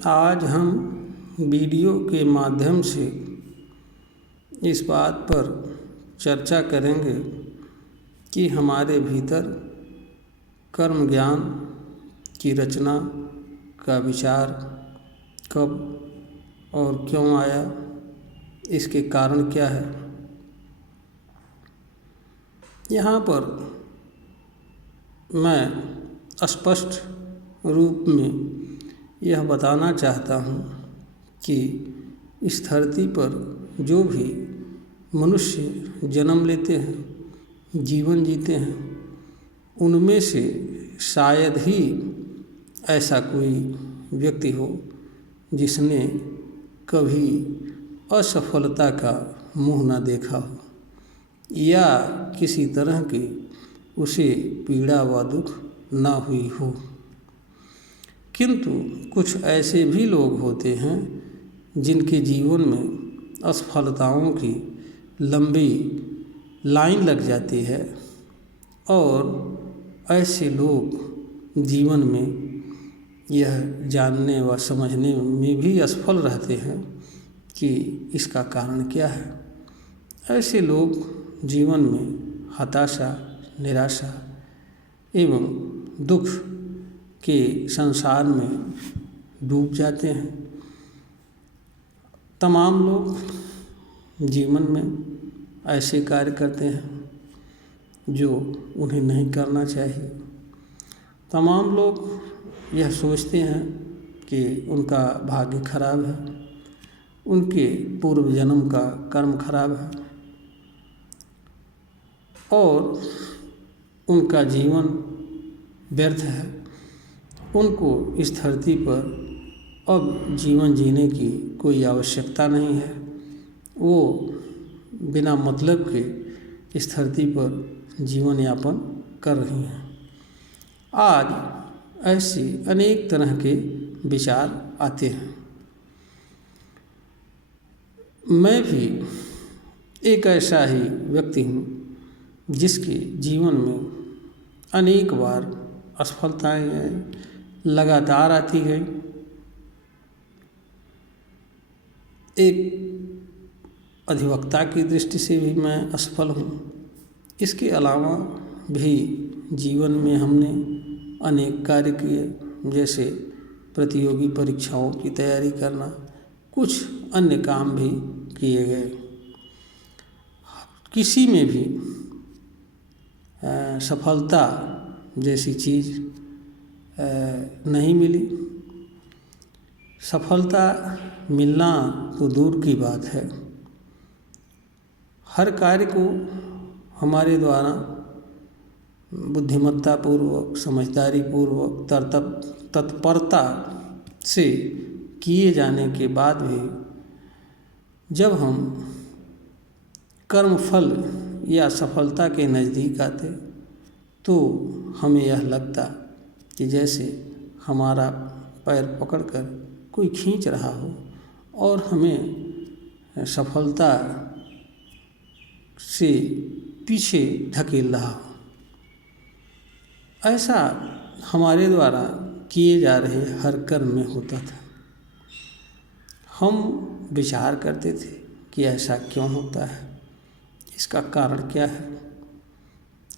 आज हम वीडियो के माध्यम से इस बात पर चर्चा करेंगे कि हमारे भीतर कर्म ज्ञान की रचना का विचार कब और क्यों आया, इसके कारण क्या है। यहाँ पर मैं स्पष्ट रूप में यह बताना चाहता हूँ कि इस धरती पर जो भी मनुष्य जन्म लेते हैं, जीवन जीते हैं, उनमें से शायद ही ऐसा कोई व्यक्ति हो जिसने कभी असफलता का मुँह न देखा हो या किसी तरह की उसे पीड़ा व दुख न हुई हो। किंतु कुछ ऐसे भी लोग होते हैं जिनके जीवन में असफलताओं की लंबी लाइन लग जाती है और ऐसे लोग जीवन में यह जानने व समझने में भी असफल रहते हैं कि इसका कारण क्या है। ऐसे लोग जीवन में हताशा, निराशा एवं दुख के संसार में डूब जाते हैं। तमाम लोग जीवन में ऐसे कार्य करते हैं जो उन्हें नहीं करना चाहिए। तमाम लोग यह सोचते हैं कि उनका भाग्य खराब है, उनके पूर्व जन्म का कर्म खराब है और उनका जीवन व्यर्थ है। उनको इस धरती पर अब जीवन जीने की कोई आवश्यकता नहीं है। वो बिना मतलब के इस धरती पर जीवन यापन कर रही हैं। आज ऐसे अनेक तरह के विचार आते हैं। मैं भी एक ऐसा ही व्यक्ति हूँ जिसके जीवन में अनेक बार असफलताएं लगातार आती गई। एक अधिवक्ता की दृष्टि से भी मैं असफल हूँ। इसके अलावा भी जीवन में हमने अनेक कार्य किए, जैसे प्रतियोगी परीक्षाओं की तैयारी करना, कुछ अन्य काम भी किए गए। किसी में भी सफलता जैसी चीज़ नहीं मिली। सफलता मिलना तो दूर की बात है, हर कार्य को हमारे द्वारा बुद्धिमत्ता पूर्वक, समझदारी पूर्वक, तत्परता से किए जाने के बाद भी जब हम कर्मफल या सफलता के नज़दीक आते तो हमें यह लगता कि जैसे हमारा पैर पकड़कर कोई खींच रहा हो और हमें सफलता से पीछे धकेल रहा हो। ऐसा हमारे द्वारा किए जा रहे हर कर्म में होता था। हम विचार करते थे कि ऐसा क्यों होता है, इसका कारण क्या है।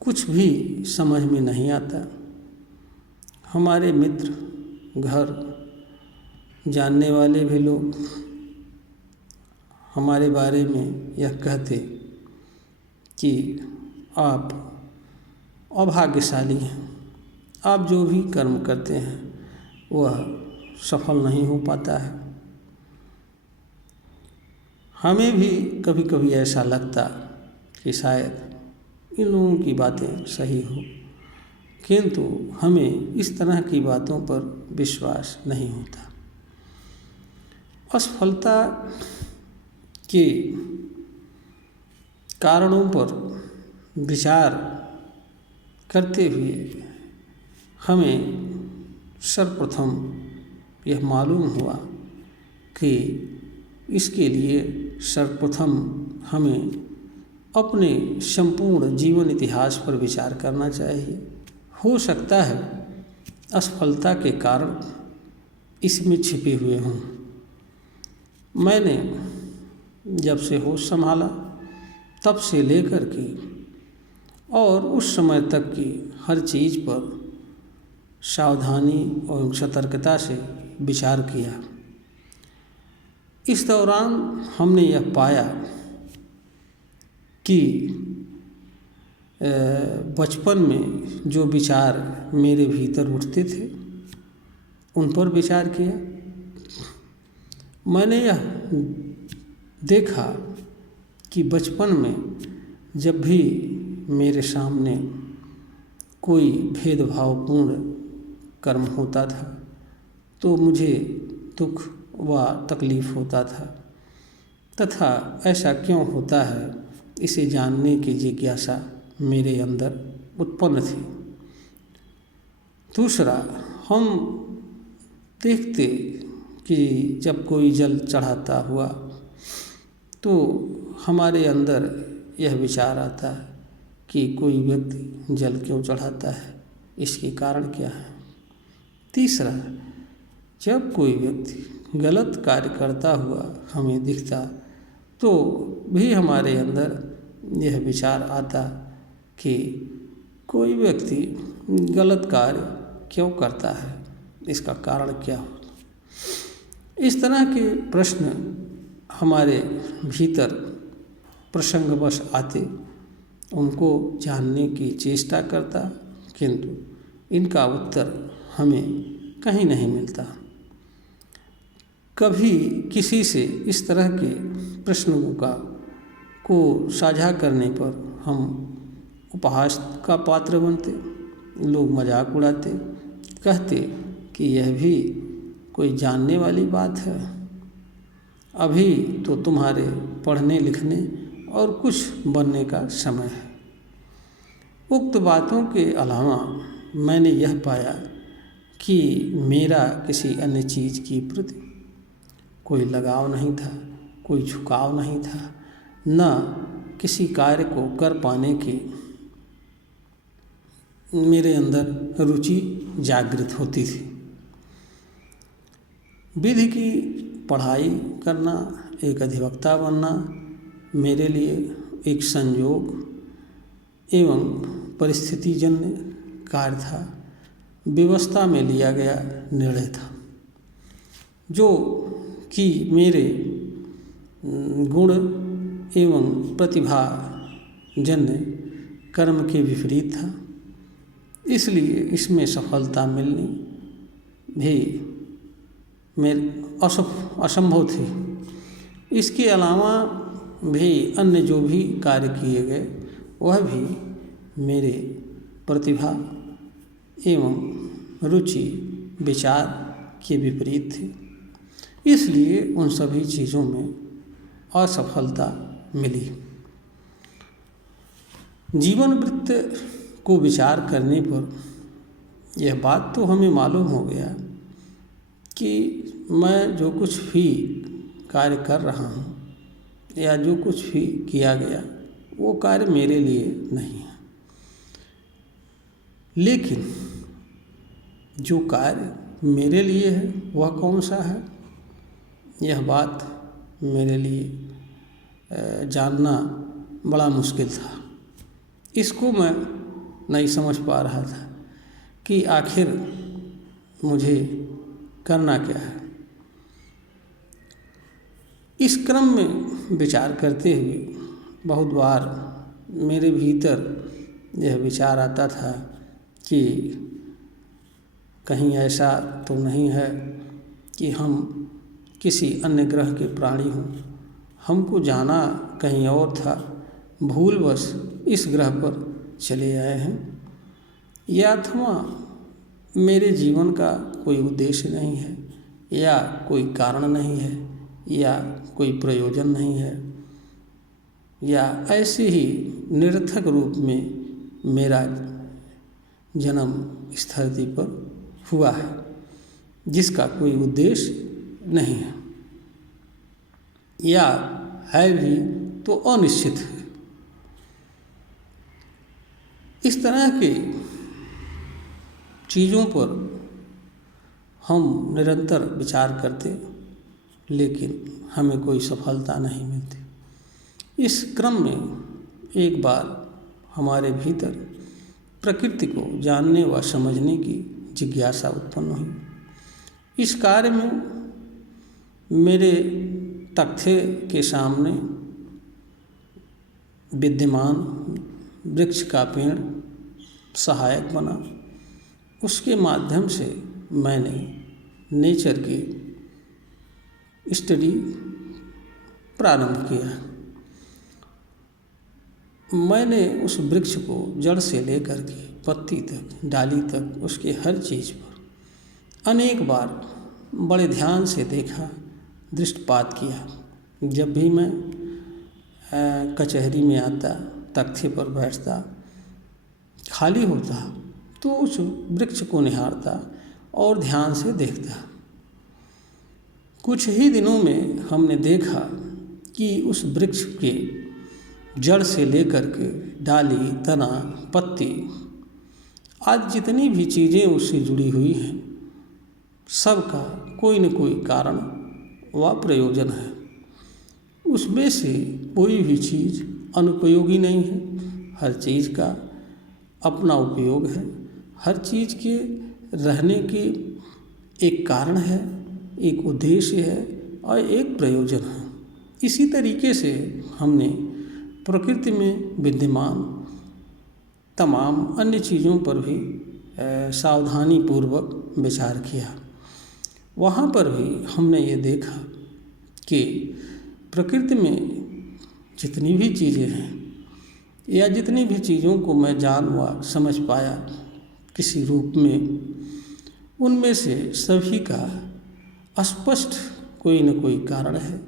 कुछ भी समझ में नहीं आता। हमारे मित्र, घर, जानने वाले भी लोग हमारे बारे में यह कहते कि आप अभाग्यशाली हैं, आप जो भी कर्म करते हैं वह सफल नहीं हो पाता है। हमें भी कभी कभी ऐसा लगता कि शायद इन लोगों की बातें सही हो, किंतु हमें इस तरह की बातों पर विश्वास नहीं होता। असफलता के कारणों पर विचार करते हुए हमें सर्वप्रथम यह मालूम हुआ कि इसके लिए सर्वप्रथम हमें अपने संपूर्ण जीवन इतिहास पर विचार करना चाहिए। हो सकता है असफलता के कारण इसमें छिपे हुए हों। मैंने जब से होश संभाला तब से लेकर के और उस समय तक की हर चीज़ पर सावधानी और सतर्कता से विचार किया। इस दौरान हमने यह पाया कि बचपन में जो विचार मेरे भीतर उठते थे उन पर विचार किया। मैंने यह देखा कि बचपन में जब भी मेरे सामने कोई भेदभावपूर्ण कर्म होता था तो मुझे दुख व तकलीफ़ होता था तथा ऐसा क्यों होता है इसे जानने की जिज्ञासा मेरे अंदर उत्पन्न थी। दूसरा, हम देखते कि जब कोई जल चढ़ाता हुआ तो हमारे अंदर यह विचार आता है कि कोई व्यक्ति जल क्यों चढ़ाता है, इसके कारण क्या है। तीसरा, जब कोई व्यक्ति गलत कार्य करता हुआ हमें दिखता तो भी हमारे अंदर यह विचार आता कि कोई व्यक्ति गलत कार्य क्यों करता है, इसका कारण क्या हो। इस तरह के प्रश्न हमारे भीतर प्रसंगवश आते, उनको जानने की चेष्टा करता, किंतु इनका उत्तर हमें कहीं नहीं मिलता। कभी किसी से इस तरह के प्रश्नों को साझा करने पर हम उपहास का पात्र बनते, लोग मजाक उड़ाते, कहते कि यह भी कोई जानने वाली बात है, अभी तो तुम्हारे पढ़ने लिखने और कुछ बनने का समय है। उक्त बातों के अलावा मैंने यह पाया कि मेरा किसी अन्य चीज़ की प्रति कोई लगाव नहीं था, कोई झुकाव नहीं था, न किसी कार्य को कर पाने की मेरे अंदर रुचि जागृत होती थी। विधि की पढ़ाई करना, एक अधिवक्ता बनना मेरे लिए एक संयोग एवं परिस्थितिजन्य कार्य था, व्यवस्था में लिया गया निर्णय था, जो कि मेरे गुण एवं प्रतिभा जन्य कर्म के विपरीत था। इसलिए इसमें सफलता मिलनी भी मेरे असंभव थी। इसके अलावा भी अन्य जो भी कार्य किए गए वह भी मेरे प्रतिभा एवं रुचि विचार के विपरीत थे। इसलिए उन सभी चीज़ों में असफलता मिली। जीवन वृत्त को विचार करने पर यह बात तो हमें मालूम हो गया कि मैं जो कुछ भी कार्य कर रहा हूँ या जो कुछ भी किया गया वो कार्य मेरे लिए नहीं है, लेकिन जो कार्य मेरे लिए है वह कौन सा है, यह बात मेरे लिए जानना बड़ा मुश्किल था। इसको मैं नहीं समझ पा रहा था कि आखिर मुझे करना क्या है। इस क्रम में विचार करते हुए बहुत बार मेरे भीतर यह विचार आता था कि कहीं ऐसा तो नहीं है कि हम किसी अन्य ग्रह के प्राणी हों, हमको जाना कहीं और था, भूलवश इस ग्रह पर चले आए हैं, या अथवा मेरे जीवन का कोई उद्देश्य नहीं है, या कोई कारण नहीं है, या कोई प्रयोजन नहीं है, या ऐसे ही निरर्थक रूप में मेरा जन्म इस धरती पर हुआ है जिसका कोई उद्देश्य नहीं है, या है भी तो अनिश्चित है। इस तरह के चीज़ों पर हम निरंतर विचार करते, लेकिन हमें कोई सफलता नहीं मिलती। इस क्रम में एक बार हमारे भीतर प्रकृति को जानने व समझने की जिज्ञासा उत्पन्न हुई। इस कार्य में मेरे तख्ते के सामने विद्यमान वृक्ष का पेड़ सहायक बना। उसके माध्यम से मैंने नेचर की स्टडी प्रारंभ किया। मैंने उस वृक्ष को जड़ से लेकर के पत्ती तक, डाली तक, उसके हर चीज़ पर अनेक बार बड़े ध्यान से देखा, दृष्टिपात किया। जब भी मैं कचहरी में आता, तख्ते पर बैठता, खाली होता, तो उस वृक्ष को निहारता और ध्यान से देखता। कुछ ही दिनों में हमने देखा कि उस वृक्ष के जड़ से लेकर के डाली, तना, पत्ती, आज जितनी भी चीज़ें उससे जुड़ी हुई हैं, सबका कोई न कोई कारण व प्रयोजन है। उसमें से कोई भी चीज़ अनुपयोगी नहीं है। हर चीज़ का अपना उपयोग है। हर चीज़ के रहने के एक कारण है, एक उद्देश्य है और एक प्रयोजन है। इसी तरीके से हमने प्रकृति में विद्यमान तमाम अन्य चीज़ों पर भी सावधानी पूर्वक विचार किया। वहाँ पर भी हमने ये देखा कि प्रकृति में जितनी भी चीज़ें हैं या जितनी भी चीज़ों को मैं जान व समझ पाया किसी रूप में, उनमें से सभी का स्पष्ट कोई न कोई कारण है,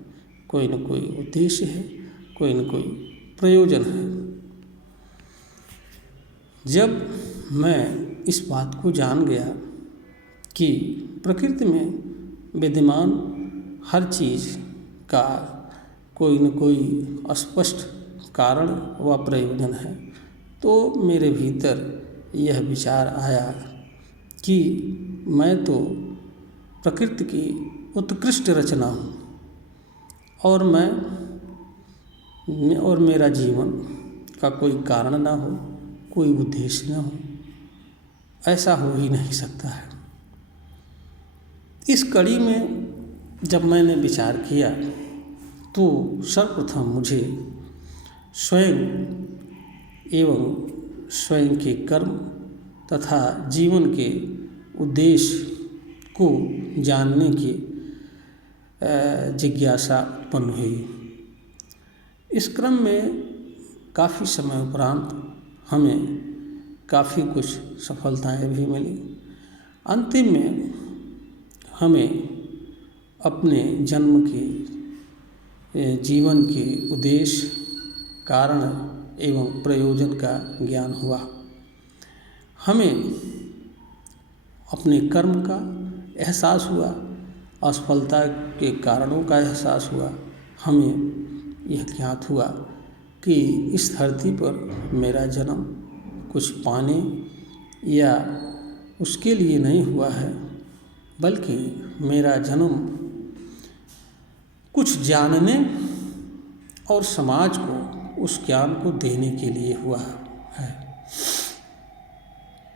कोई न कोई उद्देश्य है, कोई न कोई प्रयोजन है। जब मैं इस बात को जान गया कि प्रकृति में विद्यमान हर चीज़ का कोई न कोई स्पष्ट कारण व प्रयोजन है, तो मेरे भीतर यह विचार आया कि मैं तो प्रकृति की उत्कृष्ट रचना हूँ और मेरा जीवन का कोई कारण ना हो, कोई उद्देश्य ना हो, ऐसा हो ही नहीं सकता है। इस कड़ी में जब मैंने विचार किया तो सर्वप्रथम मुझे स्वयं एवं स्वयं के कर्म तथा जीवन के उद्देश्य को जानने की जिज्ञासा उत्पन्न हुई। इस क्रम में काफ़ी समय उपरांत हमें काफ़ी कुछ सफलताएं भी मिली। अंतिम में हमें अपने जन्म के जीवन के उद्देश्य, कारण एवं प्रयोजन का ज्ञान हुआ। हमें अपने कर्म का एहसास हुआ, असफलता के कारणों का एहसास हुआ। हमें यह ज्ञात हुआ कि इस धरती पर मेरा जन्म कुछ पाने या उसके लिए नहीं हुआ है, बल्कि मेरा जन्म कुछ जानने और समाज को उस ज्ञान को देने के लिए हुआ है।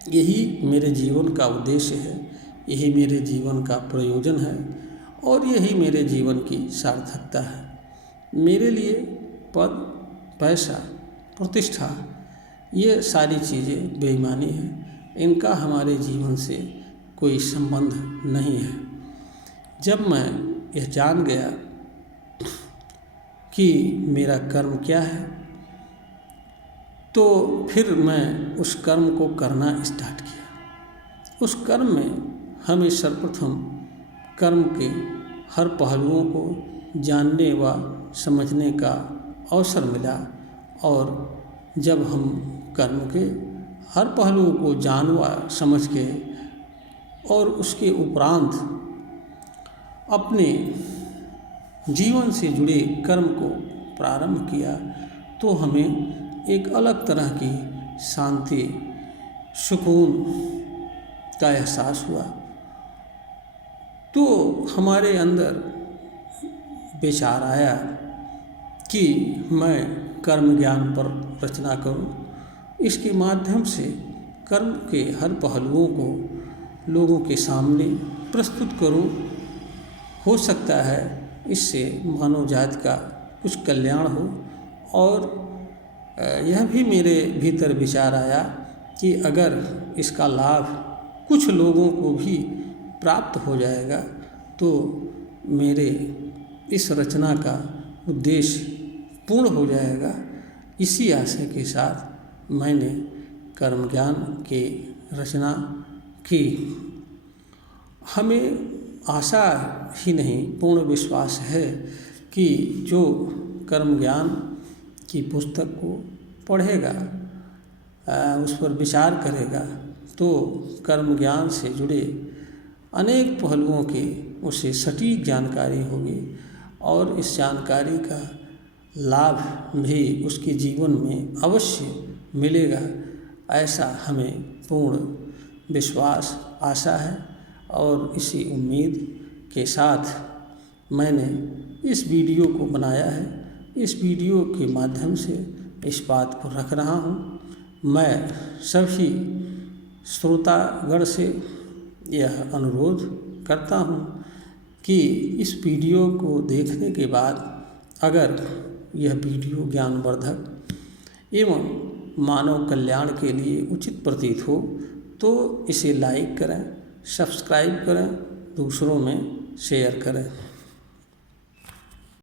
यही मेरे जीवन का उद्देश्य है, यही मेरे जीवन का प्रयोजन है और यही मेरे जीवन की सार्थकता है। मेरे लिए पद, पैसा, प्रतिष्ठा, ये सारी चीज़ें बेईमानी हैं। इनका हमारे जीवन से कोई संबंध नहीं है। जब मैं यह जान गया कि मेरा कर्म क्या है, तो फिर मैं उस कर्म को करना स्टार्ट किया। उस कर्म में हमें सर्वप्रथम कर्म के हर पहलुओं को जानने व समझने का अवसर मिला और जब हम कर्म के हर पहलुओं को जान व समझ के और उसके उपरांत अपने जीवन से जुड़े कर्म को प्रारंभ किया, तो हमें एक अलग तरह की शांति, सुकून का एहसास हुआ। तो हमारे अंदर विचार आया कि मैं कर्म ज्ञान पर रचना करूं। इसके माध्यम से कर्म के हर पहलुओं को लोगों के सामने प्रस्तुत करूं। हो सकता है इससे मानव जाति का कुछ कल्याण हो। और यह भी मेरे भीतर विचार आया कि अगर इसका लाभ कुछ लोगों को भी प्राप्त हो जाएगा तो मेरे इस रचना का उद्देश्य पूर्ण हो जाएगा। इसी आशय के साथ मैंने कर्म ज्ञान की रचना की। हमें आशा ही नहीं, पूर्ण विश्वास है कि जो कर्म ज्ञान की पुस्तक को पढ़ेगा, उस पर विचार करेगा, तो कर्म ज्ञान से जुड़े अनेक पहलुओं की उसे सटीक जानकारी होगी और इस जानकारी का लाभ भी उसके जीवन में अवश्य मिलेगा। ऐसा हमें पूर्ण विश्वास, आशा है। और इसी उम्मीद के साथ मैंने इस वीडियो को बनाया है। इस वीडियो के माध्यम से इस बात को रख रहा हूँ। मैं सभी श्रोतागण से यह अनुरोध करता हूँ कि इस वीडियो को देखने के बाद अगर यह वीडियो ज्ञानवर्धक एवं मानव कल्याण के लिए उचित प्रतीत हो तो इसे लाइक करें, सब्सक्राइब करें, दूसरों में शेयर करें।